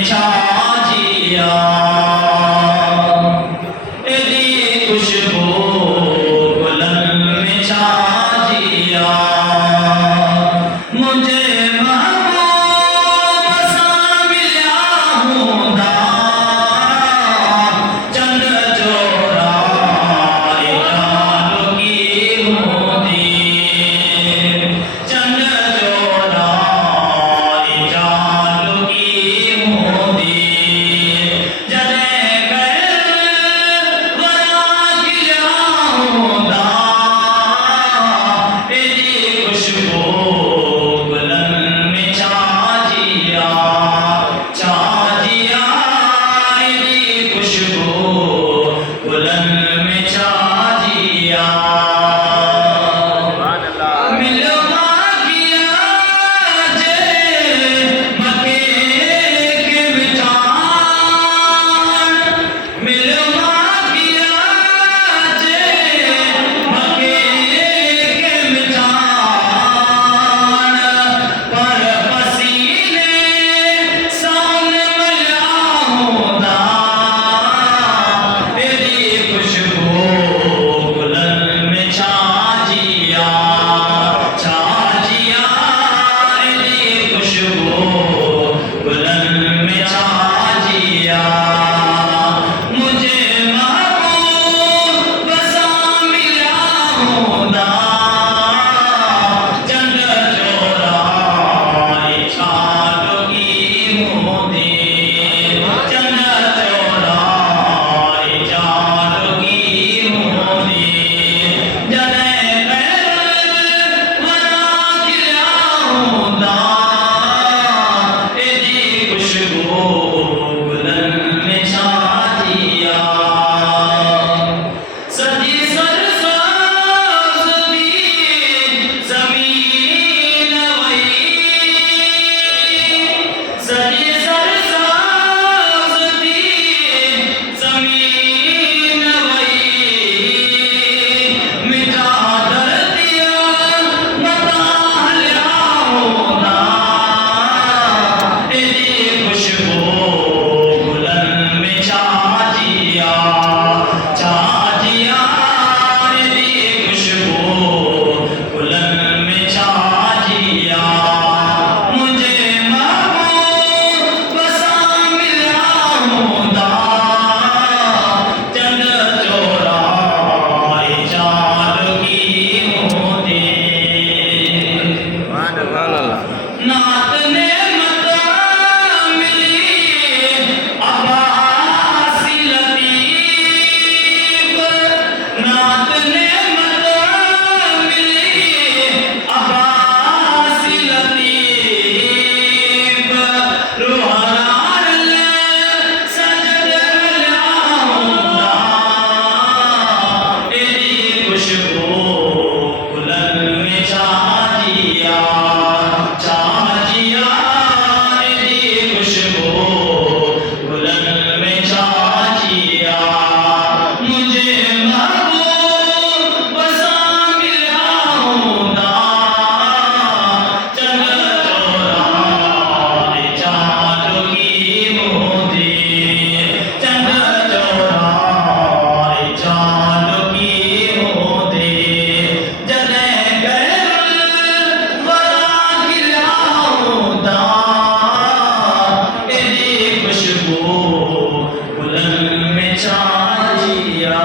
में छा जिया एदी खुशबू गुलन में छा जिया मुझे महबूब सा मिला हुंदा चंद जोड़ा इजाल की होंदी चंद जोड़ा इजाल की होंदी जदे कर वरा गिला हुंदा एदी खुशबू गुलन में छा जिया एदी खुशबू गुलन में छा जिया मिलवा किया जे मके के विचार मिलवा किया जे मके के विचार पर पसीने सामने मिला होता एदी खुशबू गुलन में छा जिया एदी खुशबू गुलन में छा जिया मुझे महबूब सा मिला होंदा चंद जोड़ा इजाल की होंदी चंद जोड़ा इजाल की होंदी जदे वरा गिला होंदा एदी खुशबू गुलन में छा जिया सजी सरसाज दी ज़मीन वही सजी सरसाज दी ज़मीन वही मिटा दर्दिया मता हल्या होंदा एदी खुशबू गुलन में छा जिया एदी खुशबू गुलन में छा जिया मुझे महबूब सा मिला होंदा चंद जोड़ा इजाल की होंदी नात ने मता मिली अब्बासी लतीफ नात ने मता मिली अब्बासी लतीफ रुहान सजद मिला होंदा एदी खुशबू गुलन में छा जिया एदी खुशबू गुलन में छा जिया मुझे महबूब सा मिला होंदा चंद जोड़ा इजाल की होंदी चंद जोड़ा इजाल की होंदी जदे वरा गिला होंदा एदी खुशबू गुलन में छा जिया।